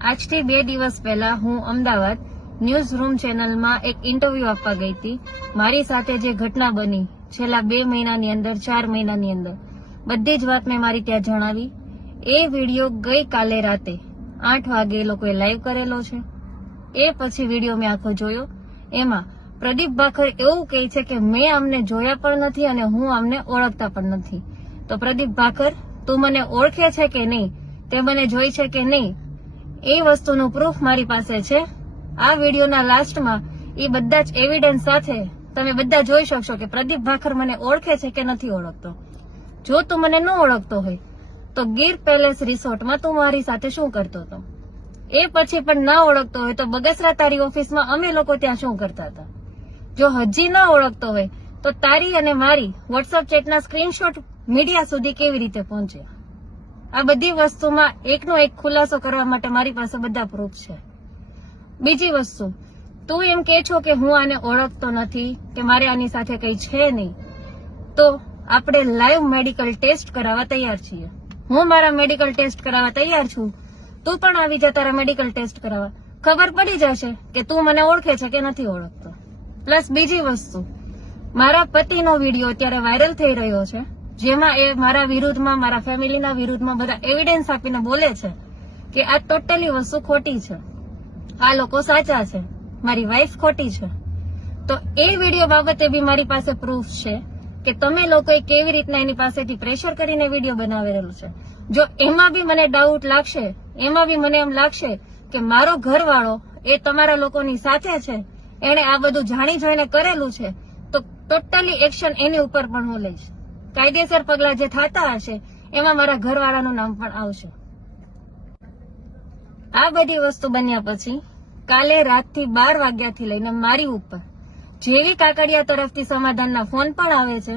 આજથી 2 દિવસ પહેલા હું અમદાવાદ ન્યૂઝ રૂમ ચેનલમાં એક ઇન્ટરવ્યુ આપવા ગઈ હતી. મારી સાથે જે ઘટના બની છેલ્લા 2 મહિનાની અંદર 4 મહિનાની અંદર બધી જ વાત મેં મારી ત્યાં જણાવી. એ વિડીયો ગઈકાલે રાતે 8 વાગે એ લોકોએ લાઈવ કરેલો છે. એ પછી વિડીયો મેં આખો જોયો. એમાં પ્રદીપ ભાખર એવું કહે છે કે મેં આમને જોયા પણ નથી અને હું આમને ઓળખતા પણ નથી. તો પ્રદીપ ભાખર, તું મને ઓળખે છે કે નહીં, તે મને જોઈ છે કે નહીં, એ વસ્તુનું પ્રૂફ મારી પાસે છે. આ વિડીયોના લાસ્ટમાં એ બધા જ એવિડન્સ સાથે તમે બધા જોઈ શકશો કે પ્રદીપ ભાખર મને ઓળખે છે કે નથી ઓળખતો. જો તું મને ન ઓળખતો હોય તો ગીર પેલેસ રિસોર્ટમાં તું મારી સાથે શું કરતો હતો? એ પછી પણ ના ઓળખતો હોય તો બગસરા તારી ઓફિસમાં અમે લોકો ત્યાં શું કરતા હતા? જો હજી ના ઓળખતો હોય તો તારી અને મારી વોટ્સઅપ ચેટના સ્ક્રીનશોટ મીડિયા સુધી કેવી રીતે પહોંચે? આ બધી વસ્તુમાં એકનો એક ખુલાસો કરવા માટે મારી પાસે બધા પ્રૂફ છે. બીજી વસ્તુ, તું એમ કે છો કે હું આને ઓળખતો નથી કે મારે આની સાથે કઈ છે નહીં, તો આપણે લાઈવ મેડિકલ ટેસ્ટ કરાવવા તૈયાર છીએ. હું મારા મેડિકલ ટેસ્ટ કરાવવા તૈયાર છું. તું પણ આવી જા તારા મેડિકલ ટેસ્ટ કરાવવા. ખબર પડી જશે કે તું મને ઓળખે છે કે નથી ઓળખતો. પ્લસ બીજી વસ્તુ, મારા પતિનો વિડીયો અત્યારે વાયરલ થઈ રહ્યો છે, જેમાં એ મારા વિરુદ્ધમાં, મારા ફેમિલીના વિરુદ્ધમાં બધા એવિડન્સ આપીને બોલે છે કે આ ટોટલી વસ્તુ ખોટી છે, આ લોકો સાચા છે, મારી વાઈફ ખોટી છે. તો એ વિડીયો બાબતે બી મારી પાસે પ્રૂફ છે કે તમે લોકોએ કેવી રીતના એની પાસેથી પ્રેશર કરીને વિડીયો બનાવેલો છે. જો એમાં બી મને ડાઉટ લાગશે, એમાં બી મને એમ લાગશે કે મારો ઘરવાળો એ તમારા લોકોની સાથે છે, એણે આ બધું જાણી જોઈને કરેલું છે, તો ટોટલી એક્શન એની ઉપર પણ હું લઈશ. કાયદેસર પગલા જે થતા હશે એમાં મારા ઘરવાળાનું નામ પણ આવશે. આ બધી વસ્તુ બન્યા પછી કાલે રાતથી 12 વાગ્યાથી લઈને મારી ઉપર જેવી કાકડિયા તરફથી સમાધાનના ફોન પણ આવે છે,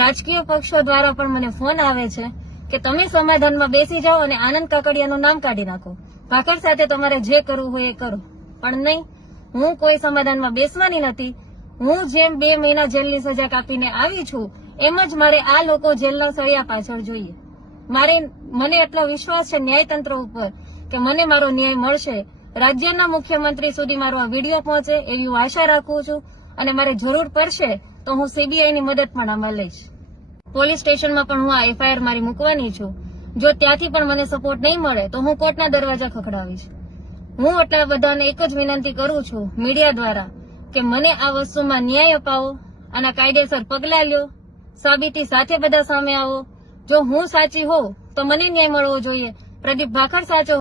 રાજકીય પક્ષો દ્વારા પણ મને ફોન આવે છે કે તમે સમાધાનમાં બેસી જાઓ અને આનંદ કાકડિયાનું નામ કાઢી નાખો. ભાખર સાથે તમારે જે કરવું હોય એ કરો, પણ નહીં, હું કોઈ સમાધાનમાં બેસવાની નથી. હું જેમ 2 મહિના જેલની સજા કાપીને આવી છું એમ જ મારે આ લોકો જેલના સળિયા પાછળ જોઈએ. મને એટલો વિશ્વાસ છે ન્યાયતંત્ર ઉપર કે મને મારો ન્યાય મળશે. રાજ્યના મુખ્યમંત્રી સુધી મારો આ વિડીયો પહોંચે એવી હું આશા રાખું છું અને મારે જરૂર પડશે તો હું સીબીઆઈની મદદ પણ આમાં લઈશ. પોલીસ સ્ટેશનમાં પણ હું આ એફઆઈઆર મારી મૂકવાની છું. જો ત્યાંથી પણ મને સપોર્ટ નહીં મળે તો હું કોર્ટના દરવાજા ખખડાવીશ. હું એટલા બધાને એક જ વિનંતી કરું છું મીડિયા દ્વારા કે મને આ વસ્તુમાં ન્યાય અપાવો, આના કાયદેસર પગલા લ્યો, સાબિતી સાથે બધા સામે આવો. જો હું સાચી હોઉં તો મને ન્યાય મળવો જોઈએ, પ્રદીપ ભાખર સાચો